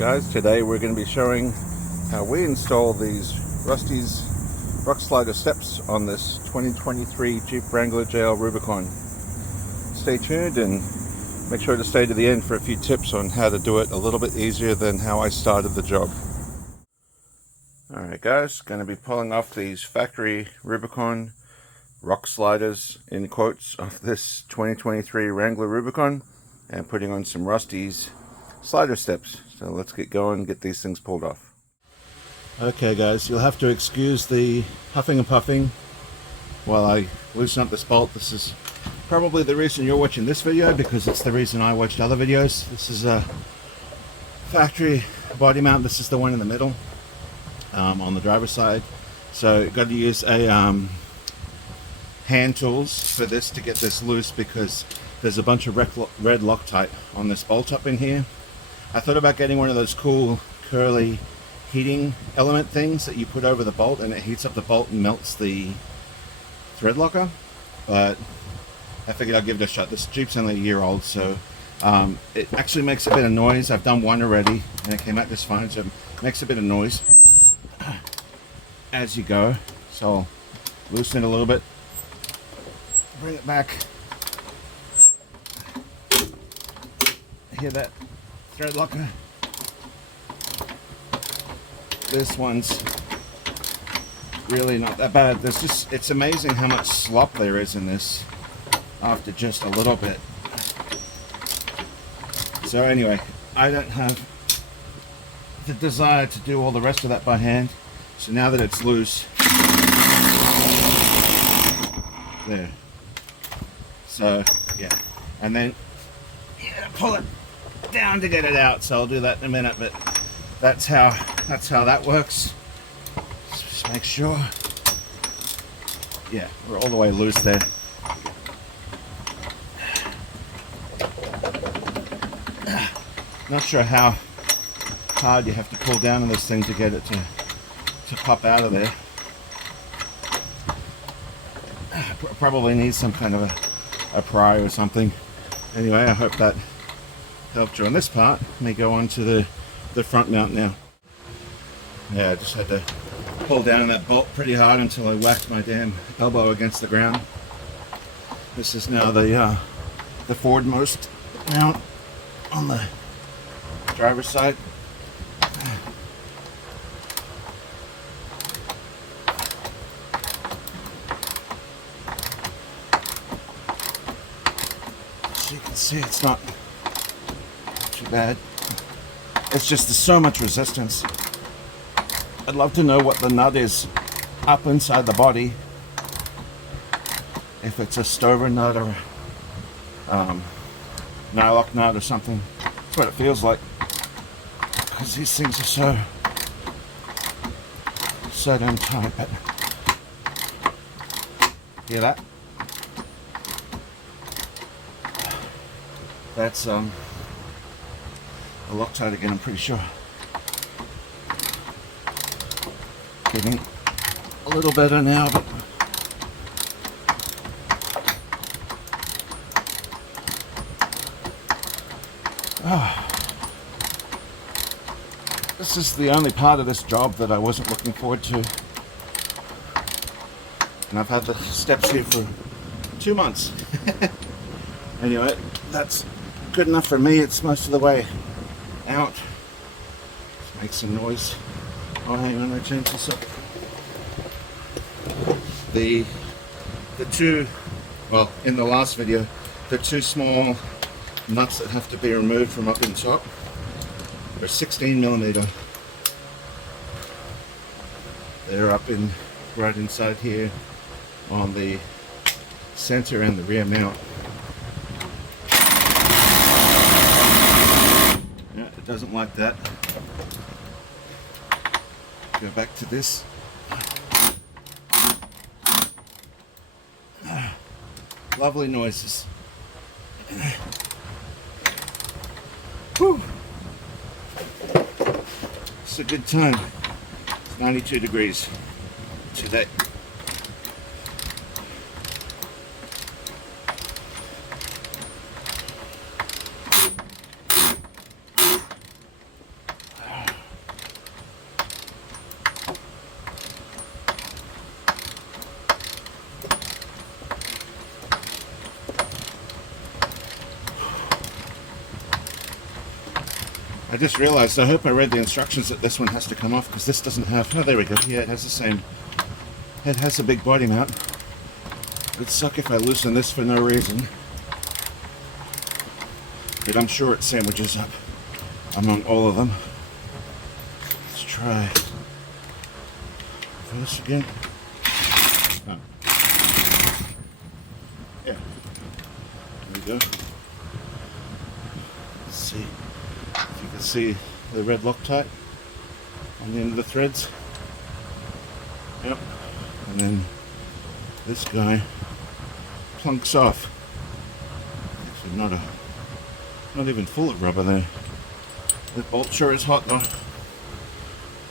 Guys, today we're going to be showing how we install these Rusty's rock slider steps on this 2023 Jeep Wrangler JL Rubicon. Stay tuned and make sure to stay to the end for a few tips on how to do it a little bit easier than how I started the job. Alright guys, going to be pulling off these factory Rubicon rock sliders in quotes of this 2023 Wrangler Rubicon and putting on some Rusty's slider steps. So let's get going and get these things pulled off. Okay guys, you'll have to excuse the huffing and puffing while I loosen up this bolt. This is probably the reason you're watching this video, because it's the reason I watched other videos. This is a factory body mount. This is the one in the middle on the driver's side. So you've got to use a hand tools for this to get this loose, because there's a bunch of red Loctite on this bolt up in here. I thought about getting one of those cool curly heating element things that you put over the bolt, and it heats up the bolt and melts the thread locker, but I figured I'd give it a shot. This Jeep's only a year old, so it actually makes a bit of noise. I've done one already and it came out just fine, so it makes a bit of noise as you go. So I'll loosen it a little bit, bring it back. Hear that thread locker? This one's really not that bad. There's just, it's amazing how much slop there is in this after just a little bit. So anyway, I don't have the desire to do all the rest of that by hand. So now that it's loose, there. So yeah, and then pull it down to get it out. So I'll do that in a minute, but that's how that works. Just make sure. Yeah, we're all the way loose there. Not sure how hard you have to pull down on this thing to get it to pop out of there. Probably needs some kind of a pry or something. Anyway, I hope that helped you on this part. Let me go on to the front mount now. Yeah, I just had to pull down that bolt pretty hard until I whacked my damn elbow against the ground. This is now the forwardmost mount on the driver's side. As you can see, it's not too bad. It's just there's so much resistance. I'd love to know what the nut is up inside the body. If it's a Stover nut or nylock nut or something. That's what it feels like. Because these things are so damn tight. But hear that? That's a Loctite again, I'm pretty sure. Getting a little better now, but this is the only part of this job that I wasn't looking forward to. And I've had the steps here for 2 months. Anyway, that's good enough for me. It's most of the way out. Let's make some noise. Oh, hang on, I changed this up. The two, well, in the last video, the two small nuts that have to be removed from up in top are 16mm. They're up in right inside here on the center and the rear mount. Yeah, it doesn't like that. Go back to this. Lovely noises. Whew. It's a good time. It's 92 degrees today. I just realized, I hope I read the instructions that this one has to come off, because this doesn't have, oh there we go, yeah, it has the same, it has a big body mount. It'd suck if I loosen this for no reason, but I'm sure it sandwiches up among all of them. Let's try this again. Oh. Yeah, there we go. Let's see if you can see the red Loctite on the end of the threads. Yep, and then this guy plunks off. Actually, not even full of rubber there. The bolt sure is hot though.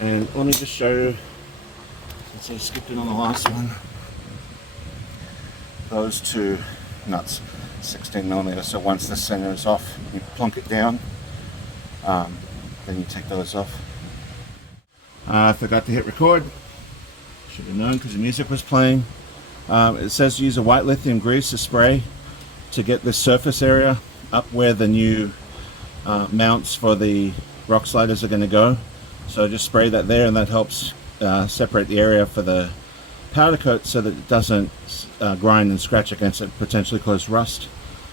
And let me just show you, since I skipped it on the last one, those two nuts, 16mm. So once the center is off, you plunk it down, then you take those off. I forgot to hit record. Should have known because the music was playing. It says use a white lithium grease to spray to get this surface area up where the new mounts for the rock sliders are going to go. So just spray that there, and that helps separate the area for the powder coat so that it doesn't grind and scratch against it, potentially cause rust.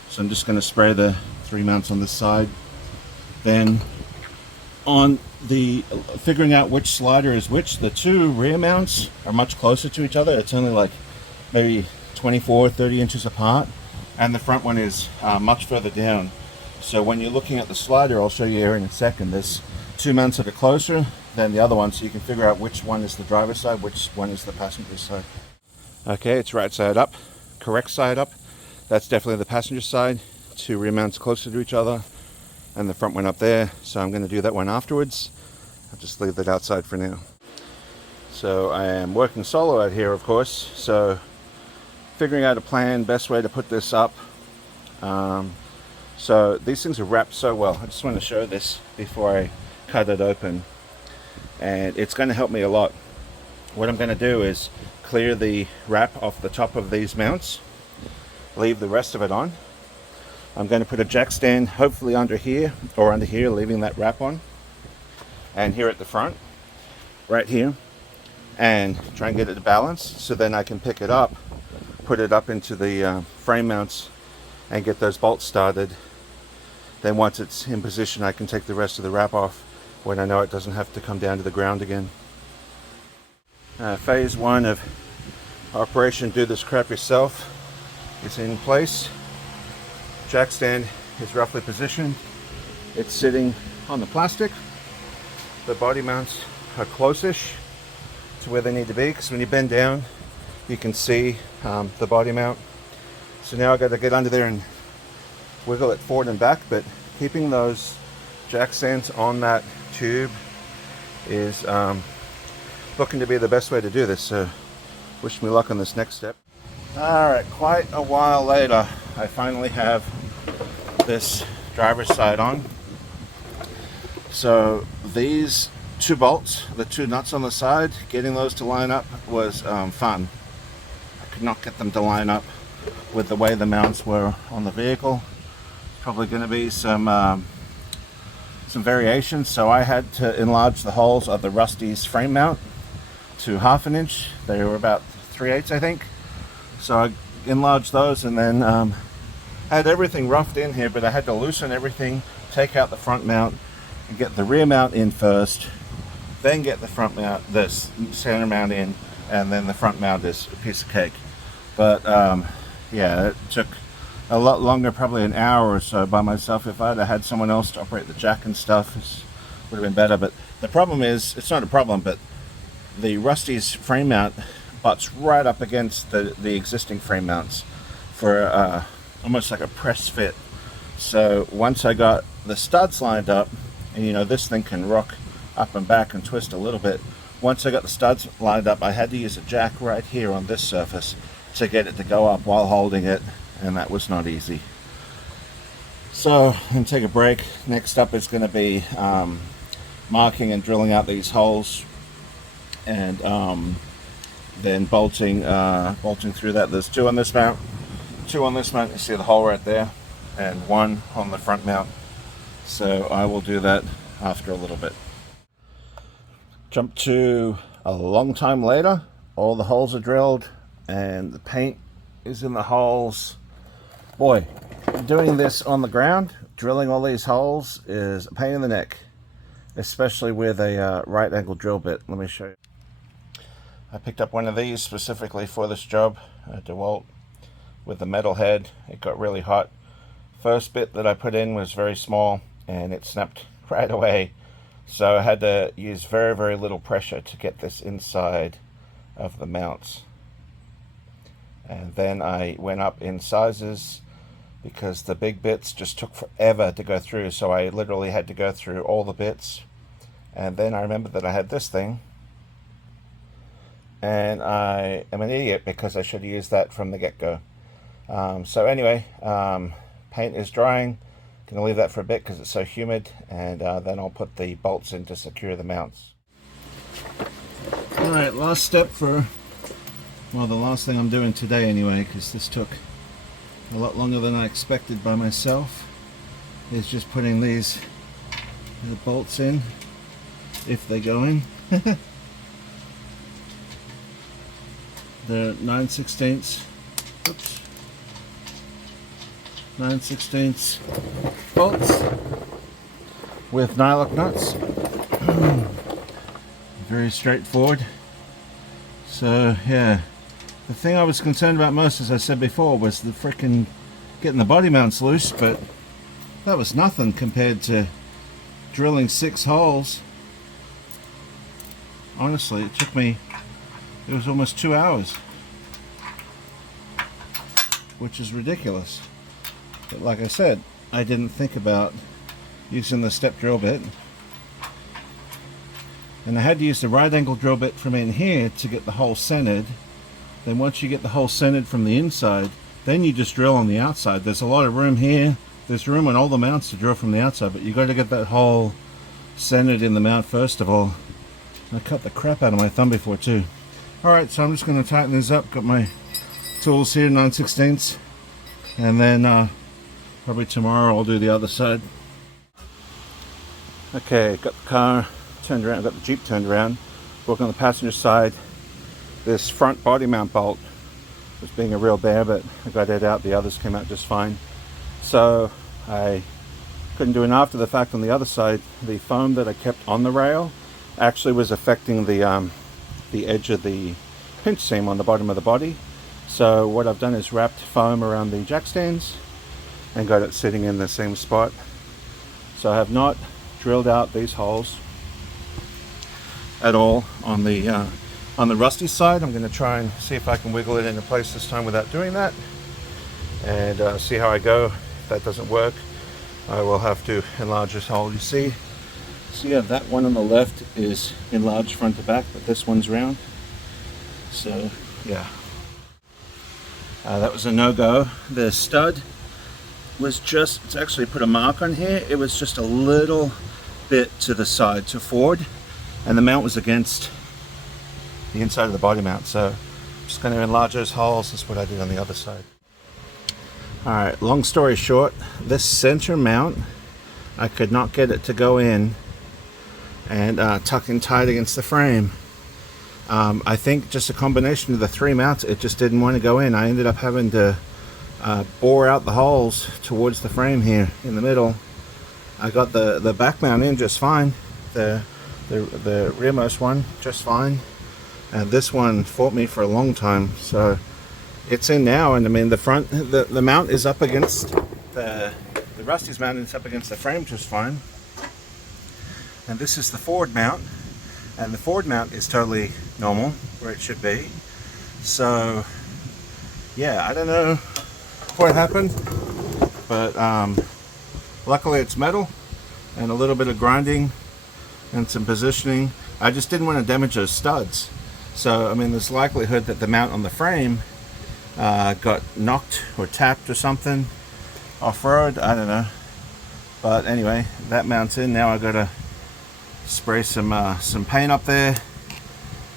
So I'm just going to spray the 3 mounts on this side. Then on the figuring out which slider is which, the two rear mounts are much closer to each other. It's only like maybe 24-30 inches apart, and the front one is much further down. So when you're looking at the slider, I'll show you here in a second, there's two mounts that are closer than the other one, so you can figure out which one is the driver's side, which one is the passenger side. Okay, it's right side up, correct side up. That's definitely the passenger side. Two rear mounts closer to each other, and the front one up there. So I'm going to do that one afterwards. I'll just leave that outside for now. So I am working solo out here, of course, so figuring out a plan, best way to put this up. So these things are wrapped so well. I just want to show this before I cut it open, and it's going to help me a lot. What I'm going to do is clear the wrap off the top of these mounts, leave the rest of it on. I'm going to put a jack stand hopefully under here or under here, leaving that wrap on, and here at the front right here, and try and get it to balance, so then I can pick it up, put it up into the frame mounts and get those bolts started. Then once it's in position, I can take the rest of the wrap off when I know it doesn't have to come down to the ground again. Phase one of Operation Do This Crap Yourself is in place. Jack stand is roughly positioned. It's sitting on the plastic. The body mounts are close-ish to where they need to be, because when you bend down, you can see the body mount. So now I've got to get under there and wiggle it forward and back, but keeping those jack stands on that tube is looking to be the best way to do this. So wish me luck on this next step. Alright, quite a while later, I finally have this driver's side on. So these two bolts, the two nuts on the side, getting those to line up was fun. I could not get them to line up with the way the mounts were on the vehicle. Probably going to be some variations, so I had to enlarge the holes of the Rusty's frame mount to 1/2 inch. They were about 3/8, I think. So I enlarged those, and then I had everything roughed in here, but I had to loosen everything, take out the front mount, and get the rear mount in first, then get the front mount, this center mount in, and then the front mount is a piece of cake. But yeah, it took a lot longer, probably an hour or so by myself. If I'd have had someone else to operate the jack and stuff, it would have been better. But the problem is, it's not a problem, but the Rusty's frame mount butts right up against the existing frame mounts for almost like a press fit. So once I got the studs lined up, and you know, this thing can rock up and back and twist a little bit. Once I got the studs lined up, I had to use a jack right here on this surface to get it to go up while holding it, and that was not easy. So I'm going to take a break. Next up is going to be marking and drilling out these holes, and then bolting through that. There's two on this mount, you see the hole right there, and one on the front mount. So I will do that after a little bit. Jump to a long time later. All the holes are drilled and the paint is in the holes. Boy, doing this on the ground, drilling all these holes is a pain in the neck, especially with a right angle drill bit. Let me show you. I picked up one of these specifically for this job, a DeWalt with the metal head. It got really hot. First bit that I put in was very small and it snapped right away. So I had to use very, very little pressure to get this inside of the mounts. And then I went up in sizes because the big bits just took forever to go through. So I literally had to go through all the bits. And then I remembered that I had this thing. And I am an idiot because I should have used that from the get-go. So anyway, paint is drying. Gonna leave that for a bit because it's so humid, and then I'll put the bolts in to secure the mounts. Alright, last step for, well, the last thing I'm doing today anyway, because this took a lot longer than I expected by myself, is just putting these little bolts in, if they go in. They're 9/16, oops, 9/16 bolts with nylock nuts. Very straightforward. So yeah, the thing I was concerned about most, as I said before, was the frickin' getting the body mounts loose, but that was nothing compared to drilling 6 holes. Honestly, it took me, it was almost 2 hours, which is ridiculous. But like I said, I didn't think about using the step drill bit, and I had to use the right angle drill bit from in here to get the hole centered. Then once you get the hole centered from the inside, then you just drill on the outside. There's a lot of room here. There's room on all the mounts to drill from the outside, but you got to get that hole centered in the mount first of all. I cut the crap out of my thumb before too. Alright, so I'm just going to tighten this up. Got my tools here, 9/16, and then probably tomorrow I'll do the other side. Okay, got the car turned around, got the Jeep turned around, working on the passenger side. This front body mount bolt was being a real bear, but I got it out. The others came out just fine. So I couldn't do an after the fact on the other side. The foam that I kept on the rail actually was affecting the edge of the pinch seam on the bottom of the body. So what I've done is wrapped foam around the jack stands and got it sitting in the same spot. So I have not drilled out these holes at all on the rusty side. I'm going to try and see if I can wiggle it into place this time without doing that, and see how I go. If that doesn't work, I will have to enlarge this hole. You see, yeah, that one on the left is enlarged front to back, but this one's round. So yeah, that was a no-go. The stud was just, it's actually put a mark on here. It was just a little bit to the side, to forward, and the mount was against the inside of the body mount. So I'm just going to enlarge those holes. That's what I did on the other side. Alright, long story short, this center mount, I could not get it to go in and tuck in tight against the frame. I think just a combination of the 3 mounts, it just didn't want to go in. I ended up having to bore out the holes towards the frame here in the middle. I got the back mount in just fine, the rearmost one just fine, and this one fought me for a long time. So it's in now, and I mean the mount is up against the Rusty's mount is up against the frame just fine. And this is the forward mount, and the forward mount is totally normal where it should be. So yeah, I don't know what happened, but luckily it's metal and a little bit of grinding and some positioning. I just didn't want to damage those studs. So I mean, there's likelihood that the mount on the frame got knocked or tapped or something off-road, I don't know. But anyway, that mount's in. Now I gotta spray some paint up there,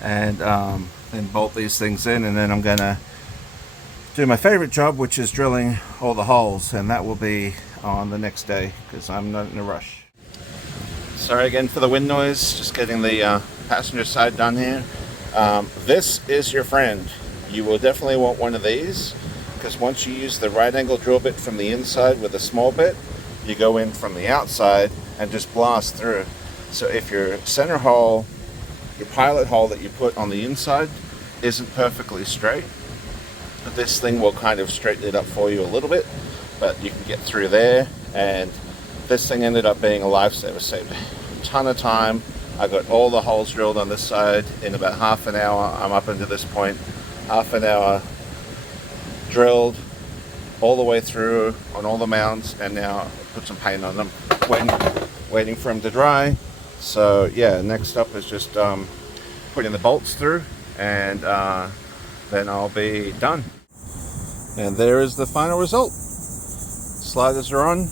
and then bolt these things in, and then I'm gonna do my favorite job, which is drilling all the holes, and that will be on the next day because I'm not in a rush. Sorry again for the wind noise, just getting the passenger side done here. This is your friend. You will definitely want one of these, because once you use the right angle drill bit from the inside with a small bit, you go in from the outside and just blast through. So if your center hole, your pilot hole that you put on the inside isn't perfectly straight, this thing will kind of straighten it up for you a little bit, but you can get through there. And this thing ended up being a lifesaver. Saved a ton of time. I got all the holes drilled on this side in about half an hour. I'm up until this point, half an hour drilled all the way through on all the mounts, and now put some paint on them, waiting for them to dry. So yeah, next up is just putting the bolts through, and then I'll be done. And there is the final result. Sliders are on.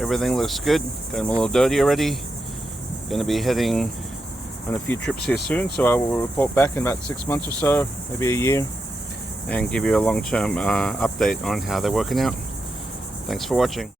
Everything looks good. Got them a little dirty already. Going to be heading on a few trips here soon, so I will report back in about 6 months or so, maybe a year, and give you a long-term update on how they're working out. Thanks for watching.